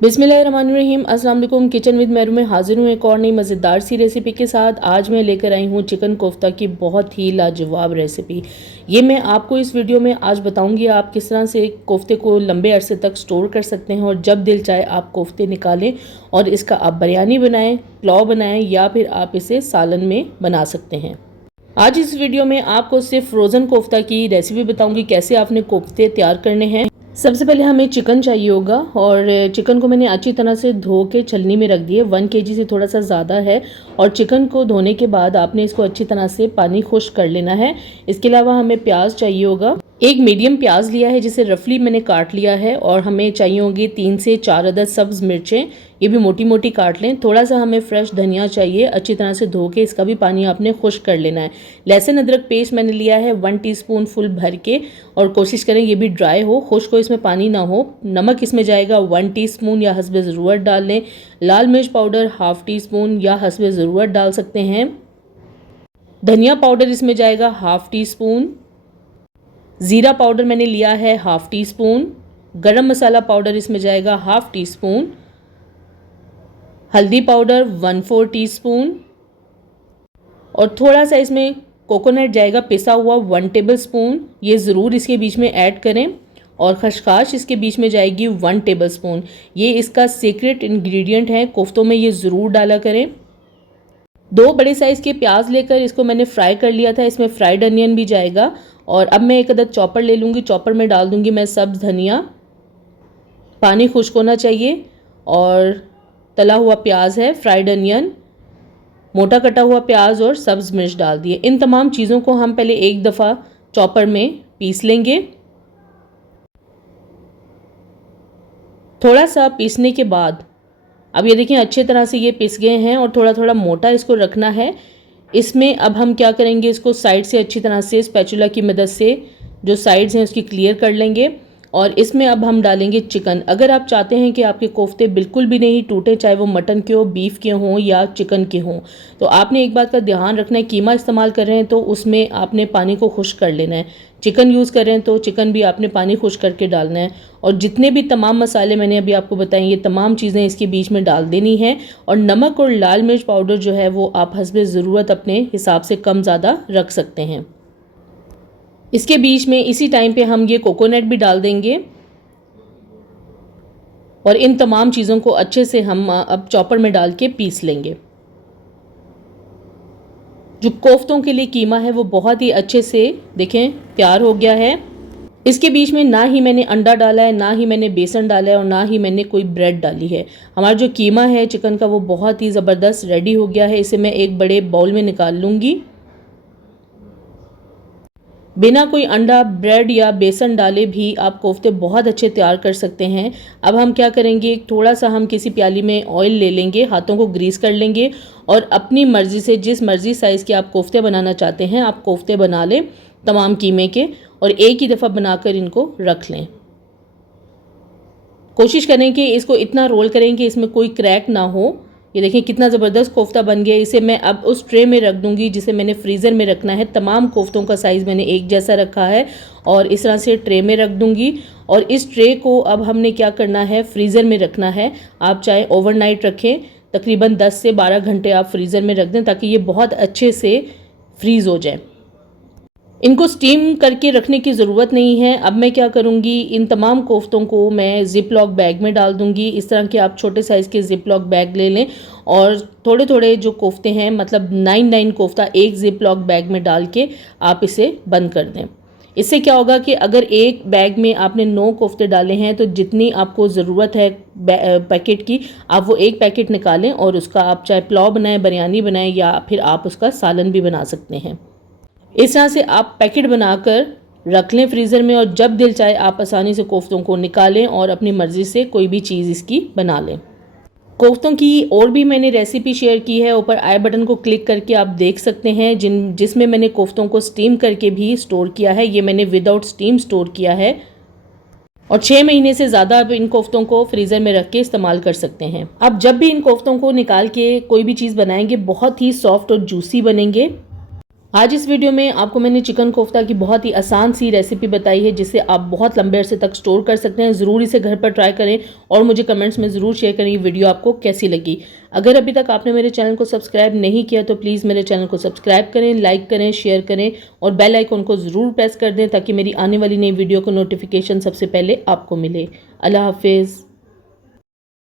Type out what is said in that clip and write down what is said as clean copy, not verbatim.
बिस्मिल्लाहिर्रहमानिर्रहीम। अस्सलाम वालेकुम। किचन विद मेरू में हाजिर हूँ एक और नई मज़ेदार सी रेसिपी के साथ। आज मैं लेकर आई हूँ चिकन कोफ्ता की बहुत ही लाजवाब रेसिपी। ये मैं आपको इस वीडियो में आज बताऊंगी आप किस तरह से कोफ्ते को लंबे अरसे तक स्टोर कर सकते हैं और जब दिल चाहे आप कोफ्ते निकालें और इसका आप बिरयानी बनाएं, पुलाव बनाएं या फिर आप इसे सालन में बना सकते हैं। आज इस वीडियो में आपको सिर्फ फ्रोज़न कोफ्ता की रेसिपी बताऊंगी, कैसे आपने कोफ्ते तैयार करने हैं। सबसे पहले हमें चिकन चाहिए होगा और चिकन को मैंने अच्छी तरह से धो के छलनी में रख दिए। 1 kg से थोड़ा सा ज़्यादा है और चिकन को धोने के बाद आपने इसको अच्छी तरह से पानी खुश्क कर लेना है। इसके अलावा हमें प्याज चाहिए होगा। एक मीडियम प्याज लिया है जिसे रफली मैंने काट लिया है और हमें चाहिए होंगी 3 से 4 अदद सब्ज़ मिर्चें, ये भी मोटी मोटी काट लें। थोड़ा सा हमें फ्रेश धनिया चाहिए, अच्छी तरह से धो के इसका भी पानी आपने खुश्क कर लेना है। लहसुन अदरक पेस्ट मैंने लिया है 1 टीस्पून फुल भर के और कोशिश करें ये भी ड्राई हो, खुश्क हो, इसमें पानी ना हो। नमक इसमें जाएगा 1 टीस्पून या हस्बे ज़रूरत डाल लें। लाल मिर्च पाउडर 1/2 टीस्पून या हस्बे ज़रूरत डाल सकते हैं। धनिया पाउडर इसमें जाएगा 1/2 टीस्पून। ज़ीरा पाउडर मैंने लिया है 1/2 टीस्पून। गरम मसाला पाउडर इसमें जाएगा 1/2 टीस्पून। हल्दी पाउडर 1/4 टीस्पून और थोड़ा सा इसमें कोकोनट जाएगा पिसा हुआ 1 टेबलस्पून। ये ज़रूर इसके बीच में ऐड करें। और खसखस इसके बीच में जाएगी 1 टेबलस्पून। ये इसका सीक्रेट इंग्रेडिएंट है, कोफ्तों में ये ज़रूर डाला करें। 2 बड़े साइज़ के प्याज लेकर इसको मैंने फ्राई कर लिया था, इसमें फ्राइड अनियन भी जाएगा। और अब मैं एक अदद चॉपर ले लूँगी, चॉपर में डाल दूँगी मैं सब्ज़ धनिया। पानी खुश्क होना चाहिए और तला हुआ प्याज है, फ्राइड अनियन, मोटा कटा हुआ प्याज और सब्ज़ मिर्च डाल दिए। इन तमाम चीज़ों को हम पहले एक दफ़ा चॉपर में पीस लेंगे। थोड़ा सा पीसने के बाद अब ये देखिए अच्छी तरह से ये पिस गए हैं और थोड़ा थोड़ा मोटा इसको रखना है। इसमें अब हम क्या करेंगे, इसको साइड से अच्छी तरह से स्पैचुला की मदद से जो साइड्स हैं उसकी क्लियर कर लेंगे और इसमें अब हम डालेंगे चिकन। अगर आप चाहते हैं कि आपके कोफ्ते बिल्कुल भी नहीं टूटे, चाहे वो मटन के हो, बीफ के हों या चिकन के हों, तो आपने एक बात का ध्यान रखना है, कीमा इस्तेमाल कर रहे हैं तो उसमें आपने पानी को खुश्क कर लेना है। चिकन यूज़ कर रहे हैं तो चिकन भी आपने पानी खुश्क करके डालना है। और जितने भी तमाम मसाले मैंने अभी आपको बताए ये तमाम चीज़ें इसके बीच में डाल देनी है। और नमक और लाल मिर्च पाउडर जो है वो आप हस्बे ज़रूरत अपने हिसाब से कम ज़्यादा रख सकते हैं। इसके बीच में इसी टाइम पे हम ये कोकोनट भी डाल देंगे और इन तमाम चीज़ों को अच्छे से हम अब चॉपर में डाल के पीस लेंगे। जो कोफ्तों के लिए कीमा है वो बहुत ही अच्छे से देखें तैयार हो गया है। इसके बीच में ना ही मैंने अंडा डाला है, ना ही मैंने बेसन डाला है और ना ही मैंने कोई ब्रेड डाली है। हमारा जो कीमा है चिकन का वो बहुत ही ज़बरदस्त रेडी हो गया है। इसे मैं एक बड़े बाउल में निकाल लूँगी। बिना कोई अंडा, ब्रेड या बेसन डाले भी आप कोफ्ते बहुत अच्छे तैयार कर सकते हैं। अब हम क्या करेंगे, थोड़ा सा हम किसी प्याली में ऑयल ले लेंगे, हाथों को ग्रीस कर लेंगे और अपनी मर्ज़ी से जिस मर्ज़ी साइज़ के आप कोफ्ते बनाना चाहते हैं आप कोफ्ते बना लें तमाम कीमे के और एक ही दफ़ा बनाकर इनको रख लें। कोशिश करें कि इसको इतना रोल करें कि इसमें कोई क्रैक ना हो। ये देखें कितना ज़बरदस्त कोफ्ता बन गया। इसे मैं अब उस ट्रे में रख दूंगी जिसे मैंने फ्रीज़र में रखना है। तमाम कोफ्तों का साइज़ मैंने एक जैसा रखा है और इस तरह से ट्रे में रख दूंगी। और इस ट्रे को अब हमने क्या करना है, फ्रीज़र में रखना है। आप चाहे ओवरनाइट रखें, तकरीबन 10 से 12 घंटे आप फ्रीज़र में रख दें ताकि ये बहुत अच्छे से फ्रीज़ हो जाए। इनको स्टीम करके रखने की ज़रूरत नहीं है। अब मैं क्या करूँगी, इन तमाम कोफ्तों को मैं ज़िप लॉक बैग में डाल दूँगी। इस तरह के आप छोटे साइज़ के ज़िप लॉक बैग ले लें और थोड़े थोड़े जो कोफ्ते हैं, मतलब 9 कोफ्ता एक ज़िप लॉक बैग में डाल के आप इसे बंद कर दें। इससे क्या होगा कि अगर एक बैग में आपने 9 कोफ्ते डाले हैं तो जितनी आपको ज़रूरत है पैकेट की, आप वो एक पैकेट निकालें और उसका आप चाहे पुलाव बनाएं, बिरयानी बनाएं या फिर आप उसका सालन भी बना सकते हैं। इस तरह से आप पैकेट बनाकर रख लें फ्रीज़र में और जब दिल चाहे आप आसानी से कोफ्तों को निकालें और अपनी मर्ज़ी से कोई भी चीज़ इसकी बना लें। कोफ्तों की और भी मैंने रेसिपी शेयर की है, ऊपर आई बटन को क्लिक करके आप देख सकते हैं, जिसमें मैंने कोफ्तों को स्टीम करके भी स्टोर किया है। ये मैंने विदाउट स्टीम स्टोर किया है और 6 महीने से ज़्यादा आप इन कोफ्तों को फ्रीज़र में रख के इस्तेमाल कर सकते हैं। अब जब भी इन कोफ्तों को निकाल के कोई भी चीज़ बनाएंगे बहुत ही सॉफ्ट और जूसी बनेंगे। आज इस वीडियो में आपको मैंने चिकन कोफ्ता की बहुत ही आसान सी रेसिपी बताई है जिसे आप बहुत लंबे अरसे तक स्टोर कर सकते हैं। ज़रूर इसे घर पर ट्राई करें और मुझे कमेंट्स में ज़रूर शेयर करें ये वीडियो आपको कैसी लगी। अगर अभी तक आपने मेरे चैनल को सब्सक्राइब नहीं किया तो प्लीज़ मेरे चैनल को सब्सक्राइब करें, लाइक करें, शेयर करें और बेल आइकन को ज़रूर प्रेस कर दें ताकि मेरी आने वाली नई वीडियो को नोटिफिकेशन सबसे पहले आपको मिले। अल्लाह हाफिज़।